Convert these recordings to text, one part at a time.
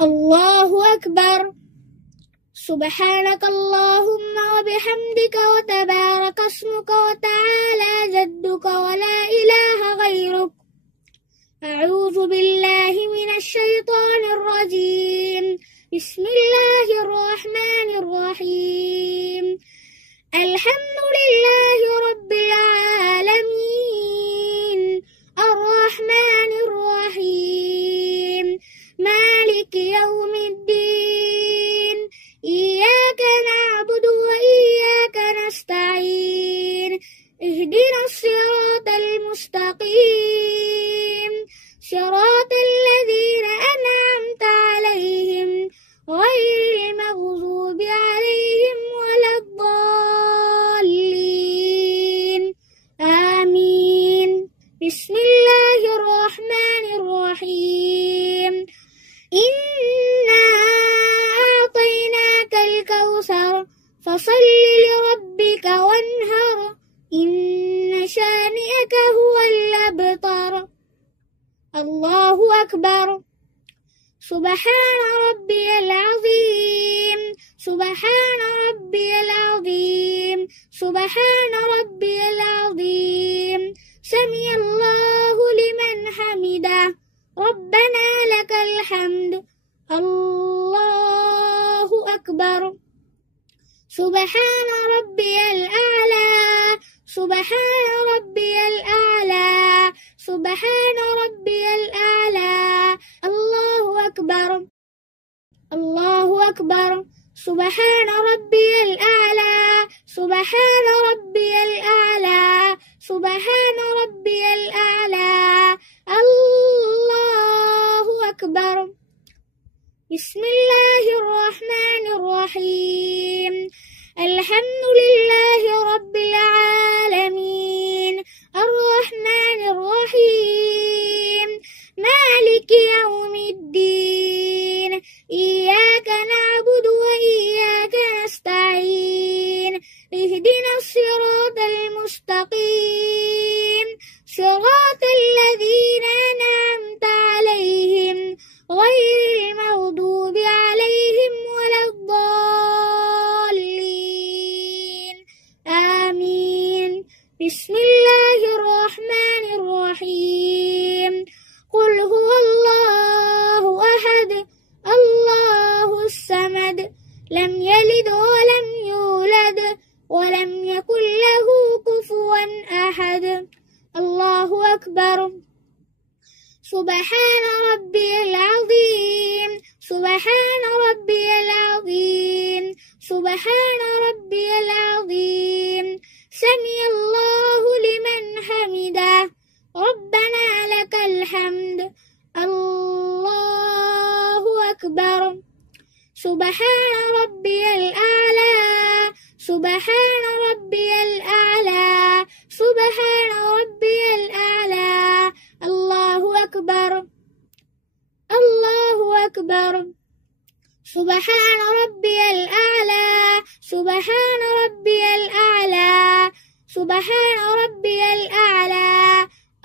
الله أكبر. سبحانك اللهم وبحمدك وتبارك اسمك وتعالى جدك ولا إله غيرك. أعوذ بالله من الشيطان الرجيم. بسم الله الرحمن الرحيم. الحمد لله رب العالمين الرحمن الرحيم مالك يوم الدين إياك نعبد وإياك نستعين اهدنا الصراط المستقيم صراط الذين أنعمت عليهم غير المغضوب عليهم ولا الضالين آمين. بسم الله الرحمن الرحيم. إنا أعطيناك الكوثر فصل لربك وانهر إن شانئك هو الأبتر. الله أكبر. سبحان ربي العظيم. سبحان ربي العظيم. سبحان ربي العظيم. سمع الله لمن حمده. ربنا لك الحمد. الله أكبر. سبحان ربي الأعلى. سبحان ربي الأعلى. سبحان ربي الأعلى. الله أكبر. الله أكبر. سبحان ربي الأعلى. سبحان ربي الأعلى. سبحان ربي الأعلى. الله أكبر. بسم الله الرحمن الرحيم. الحمد لله رب العالمين الرحمن الرحيم مالك يوم الدين إياك نعبد وإياك نستعين اهدنا الصراط المستقيم صراط الذين أنعمت عليهم غير المغضوب عليهم ولا الضالين آمين. بسم الله الرحمن الرحيم. قل هو الله أحد الله الصمد لم يلد ولم يولد ولم يكن له كفوا أحد. الله أكبر. سبحان ربي العظيم. سبحان ربي العظيم. سبحان ربي العظيم. سمع الله لمن حمده. ربنا لك الحمد. الله أكبر. سبحان ربي الأعلى. سبحان ربي الأعلى. سبحان ربي الأعلى. الله أكبر. الله أكبر. سبحان ربي الأعلى. سبحان ربي الأعلى. سبحان ربي الأعلى.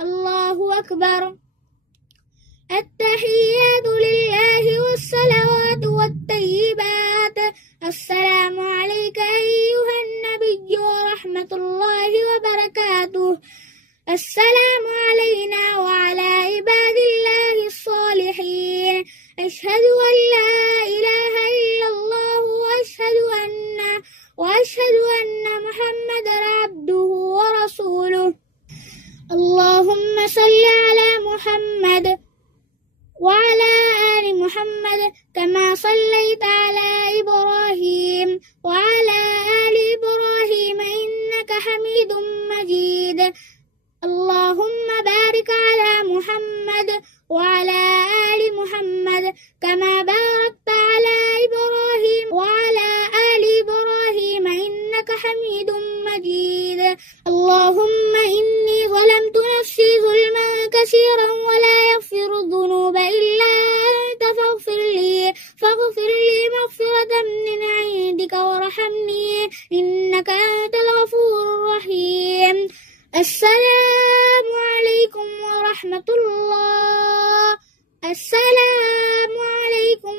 الله أكبر. التحيات لله والصلوات والطيبات. السلام عليك أيها النبي ورحمة الله وبركاته. السلام علينا وعلى عباد الله الصالحين. أشهد أن لا إله إلا الله وأشهد أن محمدا عبده ورسوله. اللهم صل على محمد وعلى آل محمد كما صليت على إبراهيم وعلى آل إبراهيم إنك حميد مجيد. اللهم بارك على محمد وعلى آل محمد كما باركت على إبراهيم وعلى آل إبراهيم إنك حميد مجيد. اللهم إني ظلمت نفسي ظلما كثيرا ولا يغفر الذنوب إلا أنت فاغفر لي مغفرة من عندك وارحمني إنك أنت الغفور الرحيم. السلام عليكم ورحمة الله. السلام عليكم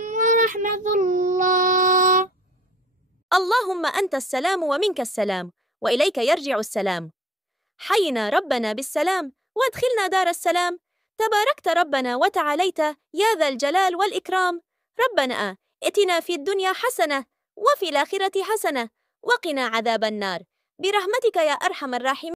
اللهم أنت السلام ومنك السلام وإليك يرجع السلام. حينا ربنا بالسلام وادخلنا دار السلام. تباركت ربنا وتعاليت يا ذا الجلال والإكرام. ربنا ائتنا في الدنيا حسنة وفي الآخرة حسنة وقنا عذاب النار برحمتك يا أرحم الراحمين.